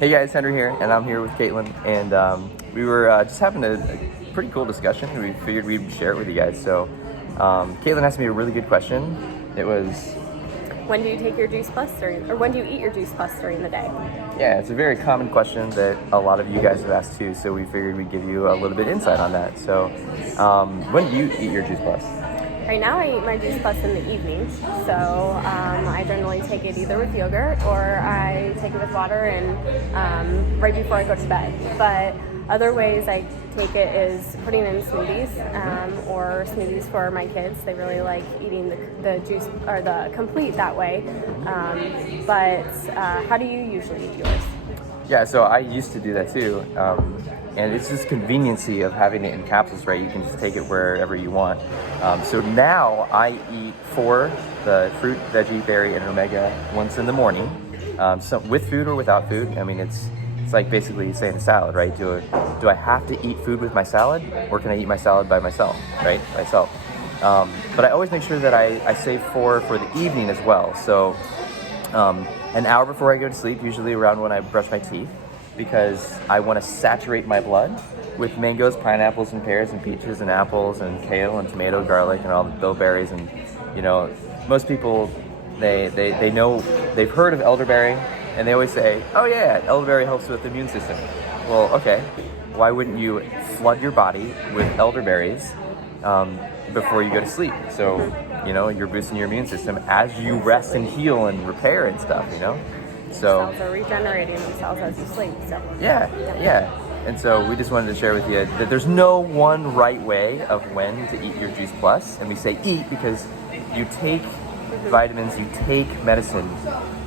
Hey guys, Henry here, and I'm here with Caitlin, and we were just having a pretty cool discussion. We figured we'd share it with you guys. So, Caitlin asked me a really good question. It was, when do you take your Juice Plus or when do you eat your Juice Plus during the day? yeah, it's a very common question that a lot of you guys have asked too. So we figured we'd give you a little bit insight on that. So, when do you eat your Juice Plus? Right now I eat my Juice Plus in the evening, so I generally take it either with yogurt or I take it with water and right before I go to bed. But other ways I take it is putting in smoothies or smoothies for my kids. They really like eating the juice or the complete that way. But how do you usually eat yours? Yeah, so I used to do that too. And it's just conveniency of having it in capsules, right? You can just take it wherever you want. So now I eat 4, the fruit, veggie, berry, and omega once in the morning. So with food or without food. I mean, it's like basically saying a salad, right? Do I have to eat food with my salad, or can I eat my salad by myself, right? Myself. But I always make sure that I save 4 for the evening as well. So an hour before I go to sleep, usually around when I brush my teeth, because I want to saturate my blood with mangoes, pineapples, and pears, and peaches, and apples, and kale, and tomato, garlic, and all the bilberries. And most people they know, they've heard of elderberry, and they always say, "Oh yeah, elderberry helps with the immune system." Well, okay, why wouldn't you flood your body with elderberries before you go to sleep? So you're boosting your immune system as you rest and heal and repair and stuff. So cells are regenerating themselves as you sleep. So yeah. And so we just wanted to share with you that there's no one right way of when to eat your Juice Plus. And we say eat because you take vitamins, you take medicine,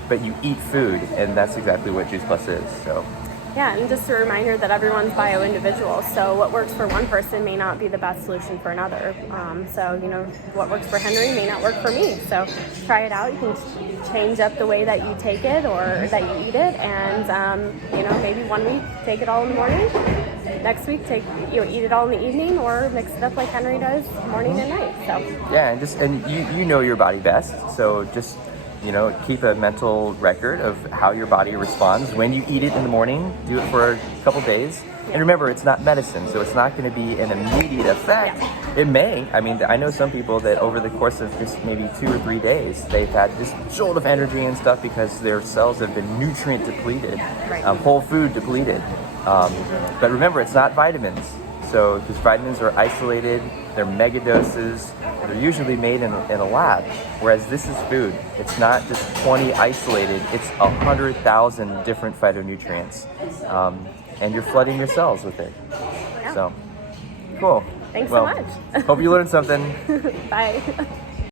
but you eat food, and that's exactly what Juice Plus is. So yeah, and just a reminder that everyone's bio-individual, so what works for one person may not be the best solution for another. So what works for Henry may not work for me. So try it out. You can change up the way that you take it or that you eat it, and maybe one week take it all in the morning. Next week eat it all in the evening, or mix it up like Henry does, morning and night. So yeah, and you know your body best. So just keep a mental record of how your body responds when you eat it in the morning. Do it for a couple days. And remember, it's not medicine, so it's not going to be an immediate effect. Yeah. It may. I mean, I know some people that over the course of just maybe 2 or 3 days, they've had this jolt of energy and stuff because their cells have been nutrient depleted, whole food depleted. But remember, it's not vitamins. So, because vitamins are isolated, they're mega doses, they're usually made in a lab, whereas this is food. It's not just 20 isolated, it's 100,000 different phytonutrients. And you're flooding your cells with it. Yeah. So, cool. Thanks so much. Hope you learned something. Bye.